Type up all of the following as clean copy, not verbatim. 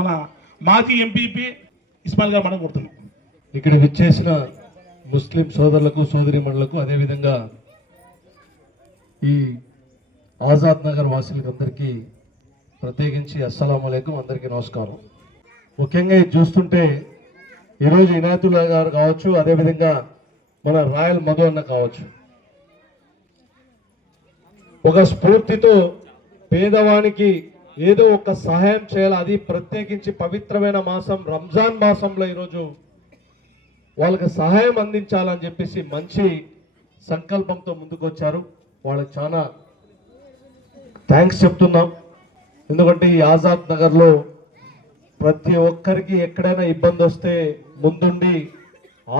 మన మాజీ ఎంపీపీ ఇస్మాయిల్ గారు మనం కొడుతున్నాం. ఇక్కడ విచ్చేసిన ముస్లిం సోదరులకు సోదరిమణులకు అదేవిధంగా ఈ ఆజాద్ నగర్ వాసులకు అందరికీ ప్రత్యేకించి అస్సలాము అలైకుం, అందరికీ నమస్కారం. ముఖ్యంగా ఇది చూస్తుంటే ఈరోజు ఇనాయతుల్లా గారు కావచ్చు, అదేవిధంగా మన రాయల్ మధు అన్న కావచ్చు, ఒక స్ఫూర్తితో పేదవానికి ఏదో ఒక సహాయం చేయాలి, అది ప్రత్యేకించి పవిత్రమైన మాసం రంజాన్ మాసంలో ఈరోజు వాళ్ళకి సహాయం అందించాలని చెప్పేసి మంచి సంకల్పంతో ముందుకు వచ్చారు. వాళ్ళకి చాలా థ్యాంక్స్ చెప్తున్నాం. ఎందుకంటే ఈ ఆజాద్ నగర్లో ప్రతి ఒక్కరికి ఎక్కడైనా ఇబ్బంది వస్తే ముందుండి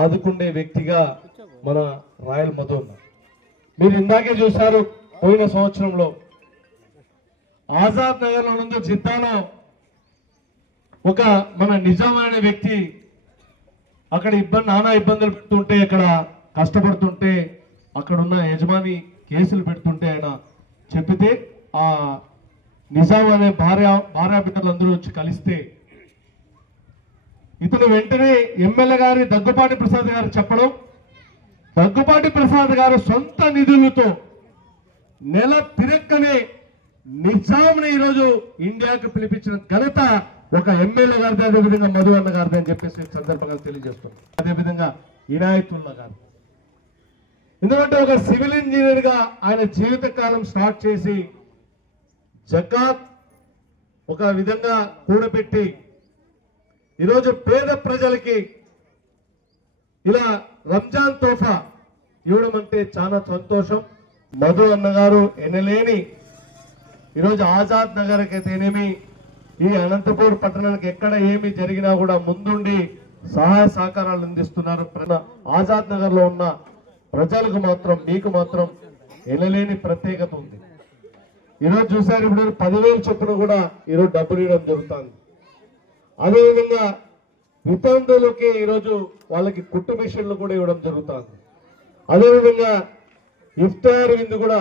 ఆదుకునే వ్యక్తిగా మన రాయల్ మధు ఉన్నారు. మీరు ఇందాకే చూశారు, పోయిన సంవత్సరంలో ఆజాద్ నగర్లో నుండి జిద్దాలో ఒక మన నిజాం అనే వ్యక్తి అక్కడ నానా ఇబ్బందులు పెడుతుంటే, అక్కడ కష్టపడుతుంటే అక్కడున్న యజమాని పెడుతుంటే ఆయన చెప్పితే ఆ నిజాం అనే భార్యాపిల్లలందరూ వచ్చి కలిస్తే ఇతను వెంటనే ఎమ్మెల్యే గారి దగ్గుపాటి ప్రసాద్ గారు చెప్పడం, దగ్గుపాటి ప్రసాద్ గారు సొంత నిధులతో నెల తిరక్కనే నిజాంని ఈరోజు ఇండియాకు పిలిపించిన ఘనత ఒక ఎమ్మెల్యే గారిది, అదేవిధంగా మధు అన్న గారిది అని చెప్పేసి సందర్భంగా తెలియజేస్తాం. అదేవిధంగా ఇనాయతుల్లా గారు, ఎందుకంటే ఒక సివిల్ ఇంజనీర్ గా ఆయన జీవితకాలం స్టార్ట్ చేసి జకాత్ ఒక విధంగా కూడబెట్టి ఈరోజు పేద ప్రజలకి ఇలా రంజాన్ తోఫా ఇవ్వడం అంటే చాలా సంతోషం. మధు అన్నగారు ఎనలేని ఈరోజు ఆజాద్ నగర్కి అయితేనేమి, ఈ అనంతపూర్ పట్టణానికి ఎక్కడ ఏమి జరిగినా కూడా ముందుండి సహాయ సహకారాలు అందిస్తున్నారు. ఆజాద్ నగర్ లో ఉన్న ప్రజలకు మాత్రం, మీకు మాత్రం ఎనలేని ప్రత్యేకత ఉంది. ఈరోజు చూసారు, ఇప్పుడు 10,000 చొప్పున కూడా ఈరోజు డబ్బులు ఇవ్వడం జరుగుతుంది. అదేవిధంగా వితంతువులకి ఈరోజు కుట్టు మిషన్లు కూడా ఇవ్వడం జరుగుతుంది. అదేవిధంగా ఇఫ్తార్ విందు కూడా